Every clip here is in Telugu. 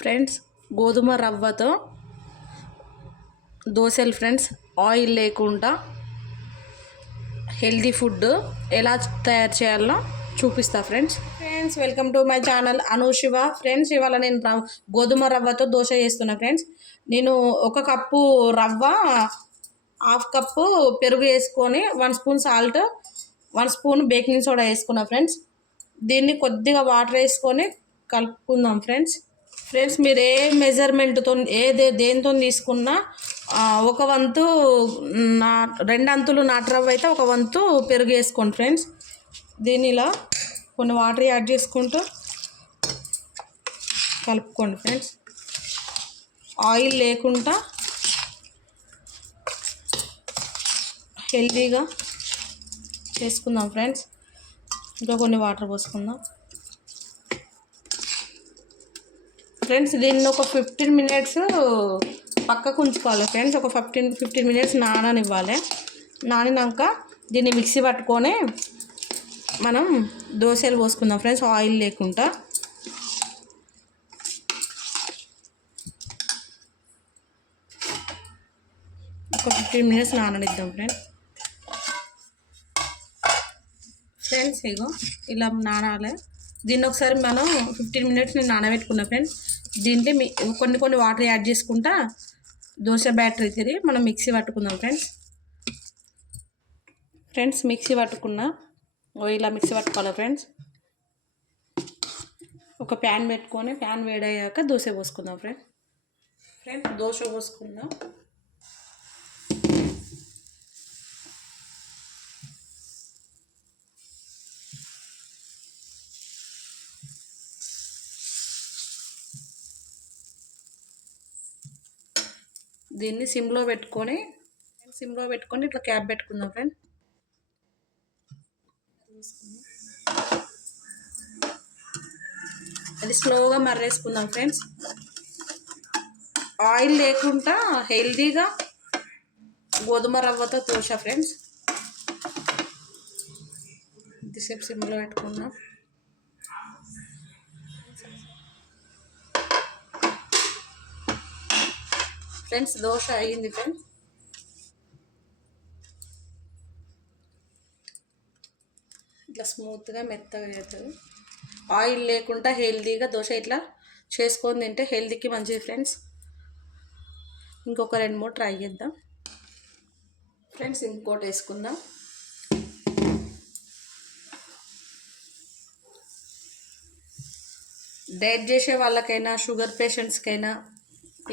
ఫ్రెండ్స్ గోధుమ రవ్వతో దోశలు ఫ్రెండ్స్ ఆయిల్ లేకుండా హెల్దీ ఫుడ్ ఎలా తయారు చేయాలో చూపిస్తా friends. Friends welcome to my channel Anu Shiva. Friends ఇవాళ నేను గోధుమ రవ్వతో దోశ చేస్తున్నా ఫ్రెండ్స్. నేను ఒక కప్పు రవ్వ హాఫ్ కప్పు పెరుగు వేసుకొని one spoon salt one spoon baking soda వేసుకున్నా ఫ్రెండ్స్. దీన్ని కొద్దిగా వాటర్ వేసుకొని కలుపుకుందాం ఫ్రెండ్స్. ఫ్రెండ్స్ మీరు ఏ మెజర్మెంట్తో ఏదే దేనితో తీసుకున్నా ఒక వంతు నా రెండు అంతులు నాటు అయితే ఒక వంతు పెరుగు వేసుకోండి ఫ్రెండ్స్. దీనిలో ఇలా కొన్ని వాటర్ యాడ్ చేసుకుంటూ కలుపుకోండి ఫ్రెండ్స్. ఆయిల్ లేకుండా హెల్తీగా చేసుకుందాం ఫ్రెండ్స్. ఇంకా కొన్ని వాటర్ పోసుకుందాం. ఫ్రెండ్స్ దీన్ని ఒక ఫిఫ్టీన్ మినిట్స్ పక్కకు ఉంచుకోవాలి ఫ్రెండ్స్. ఒక ఫిఫ్టీన్ ఫిఫ్టీన్ మినిట్స్ నాననివ్వాలి. నానినాక దీన్ని మిక్సీ పట్టుకొని మనం దోశలు పోసుకుందాం ఫ్రెండ్స్ ఆయిల్ లేకుండా. ఒక ఫిఫ్టీన్ మినిట్స్ నాననిద్దాం ఫ్రెండ్స్. ఫ్రెండ్స్ ఇగో ఇలా నానాలి. దీన్ని ఒకసారి మనం ఫిఫ్టీన్ మినిట్స్ నేను నానబెట్టుకున్నా ఫ్రెండ్స్ దీంట్లో మీ కొన్ని కొన్ని వాటర్ యాడ్ చేసుకుంటా దోశ బ్యాటరీ తిరిగి మనం మిక్సీ పట్టుకుందాం ఫ్రెండ్స్ ఫ్రెండ్స్ మిక్సీ పట్టుకున్నా. ఓ ఇలా మిక్సీ పట్టుకోవాలి ఫ్రెండ్స్ ఒక ప్యాన్ పెట్టుకొని ప్యాన్ వేడయ్యాక దోశ పోసుకుందాం ఫ్రెండ్స్ ఫ్రెండ్స్ దోశ పోసుకుందాం. దీన్ని సిమ్లో పెట్టుకొని సిమ్లో పెట్టుకొని ఇట్లా క్యాప్ పెట్టుకుందాం ఫ్రెండ్. అది స్లోగా మర్రేసుకుందాం ఫ్రెండ్స్. ఆయిల్ లేకుండా హెల్దీగా గోధుమ రవ్వతో దోశ ఫ్రెండ్స్. ఇంతసేపు సిమ్లో పెట్టుకుందాం ఫ్రెండ్స్ దోశ అయ్యింది ఫ్రెండ్స్. ఇట్లా స్మూత్గా మెత్తగా అవుతుంది ఆయిల్ లేకుండా హెల్తీగా దోశ ఇట్లా చేసుకొని తింటే హెల్తీకి మంచిది ఫ్రెండ్స్. ఇంకొక రెండు మూడు ట్రై చేద్దాం. ఫ్రెండ్స్ ఇంకోటి వేసుకుందాం. డైట్ చేసే వాళ్ళకైనా షుగర్ పేషెంట్స్కైనా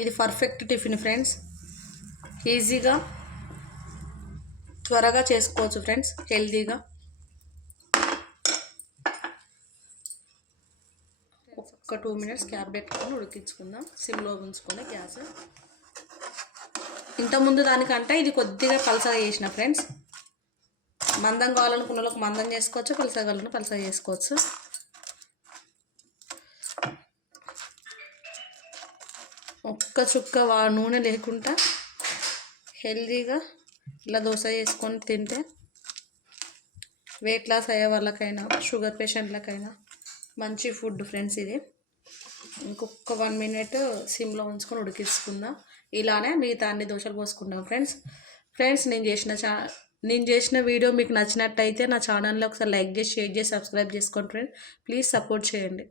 ఇది పర్ఫెక్ట్ టిఫిన్ ఫ్రెండ్స్ ఈజీగా త్వరగా చేసుకోవచ్చు ఫ్రెండ్స్ హెల్తీగా ఒక్క టూ మినిట్స్ క్యాబ్ పెట్టుకొని ఉడికించుకుందాం. సిమ్లో ఉంచుకొని గ్యాస్. ఇంతకుముందు దానికంటే ఇది కొద్దిగా పలసగా చేసిన ఫ్రెండ్స్ మందం కావాలనుకున్న వాళ్ళకి మందం చేసుకోవచ్చు పలసగా కావాలన్నా పలసగా చేసుకోవచ్చు. ఒక్క చుక్క వా నూనె లేకుండా హెల్దీగా ఇలా దోశ చేసుకొని తింటే వెయిట్ లాస్ అయ్యే వాళ్ళకైనా షుగర్ పేషెంట్లకైనా మంచి ఫుడ్ ఫ్రెండ్స్ ఇది. ఇంకొక వన్ మినిట్ సిమ్లో ఉంచుకొని ఉడికించుకుందాం. ఇలానే మిగతా అన్ని దోశలు పోసుకుందాం ఫ్రెండ్స్ ఫ్రెండ్స్ నేను చేసిన చా నేను చేసిన వీడియో మీకు నచ్చినట్టయితే నా ఛానల్లో ఒకసారి లైక్ చేసి షేర్ చేసి సబ్స్క్రైబ్ చేసుకోండి ఫ్రెండ్స్ ప్లీజ్ సపోర్ట్ చేయండి.